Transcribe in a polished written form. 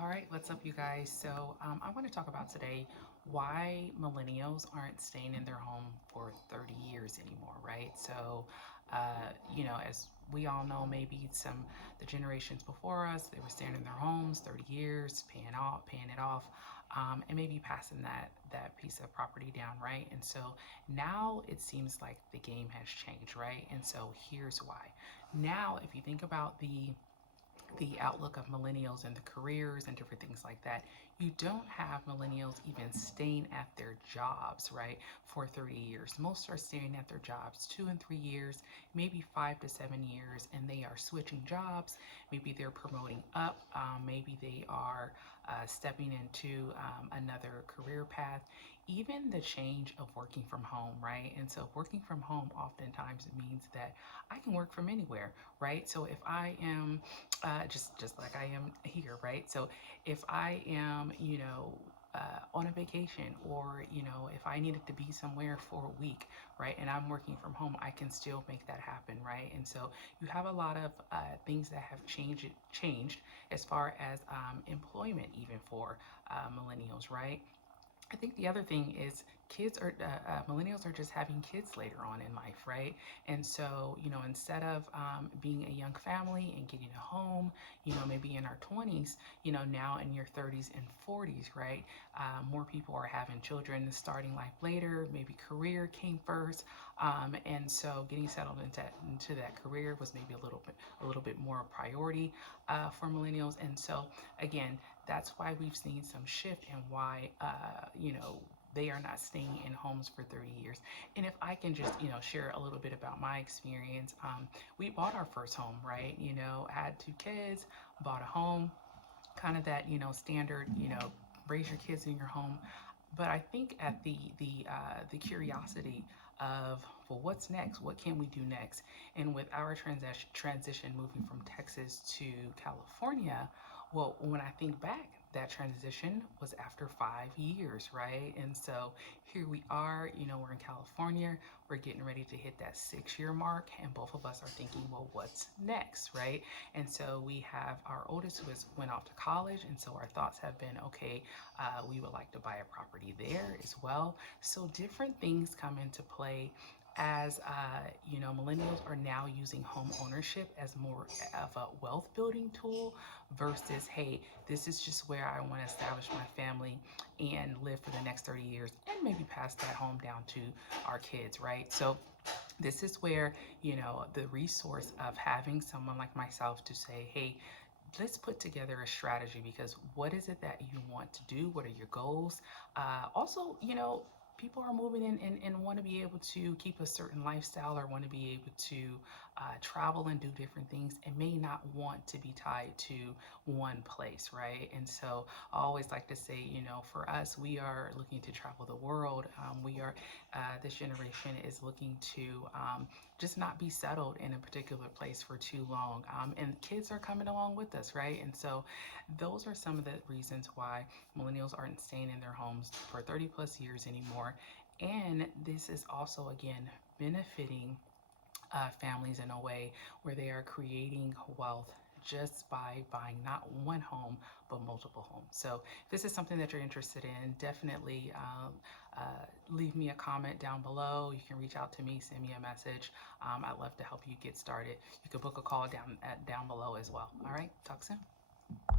All right, what's up, you guys? So, I want to talk about today why millennials aren't staying in their home for 30 years anymore, right? So, as we all know, maybe the generations before us, they were staying in their homes 30 years, paying it off, and maybe passing that piece of property down, right? And so now it seems like the game has changed, right? And so here's why. Now, if you think about the outlook of millennials and the careers and different things like that, you don't have millennials even staying at their jobs, right, for 30 years. Most are staying at their jobs 2 and 3 years, maybe 5 to 7 years, and they are switching jobs. Maybe they're promoting up, maybe they are stepping into another career path. Even the change of working from home, right? And so working from home oftentimes means that I can work from anywhere, right? So if I am just like I am here, right? So if I am, on a vacation, or if I needed to be somewhere for a week, right, and I'm working from home, I can still make that happen, right? And so you have a lot of things that have changed as far as employment, even for millennials, right? I think the other thing is millennials are just having kids later on in life, right? And so, instead of being a young family and getting a home, maybe in our 20s, now in your 30s and 40s, right? More people are having children, starting life later, maybe career came first. And so getting settled into that career was maybe a little bit more priority for millennials. And so again, that's why we've seen some shift and why they are not staying in homes for 30 years. And if I can just share a little bit about my experience, we bought our first home, right? Had 2 kids, bought a home, kind of that standard, raise your kids in your home. But I think at the curiosity of, well, what's next? What can we do next? And with our transition moving from Texas to California, well, when I think back, that transition was after 5 years, right? And so here we are, we're in California, we're getting ready to hit that 6 year mark, and both of us are thinking, well, what's next, right? And so we have our oldest who went off to college, and so our thoughts have been, okay, we would like to buy a property there as well. So different things come into play as millennials are now using home ownership as more of a wealth building tool versus, hey, this is just where I want to establish my family and live for the next 30 years and maybe pass that home down to our kids, right? So this is where the resource of having someone like myself to say, hey, let's put together a strategy, because what is it that you want to do? What are your goals? Also, people are moving in and want to be able to keep a certain lifestyle, or want to be able to travel and do different things, and may not want to be tied to one place, right? And so I always like to say, for us, we are looking to travel the world. This generation is looking to just not be settled in a particular place for too long. And kids are coming along with us, right? And so those are some of the reasons why millennials aren't staying in their homes for 30 plus years anymore. And this is also, again, benefiting families in a way where they are creating wealth just by buying not one home but multiple homes. So if this is something that you're interested in, definitely leave me a comment down below. You can reach out to me, send me a message. I'd love to help you get started. You can book a call down below as well. All right, talk soon.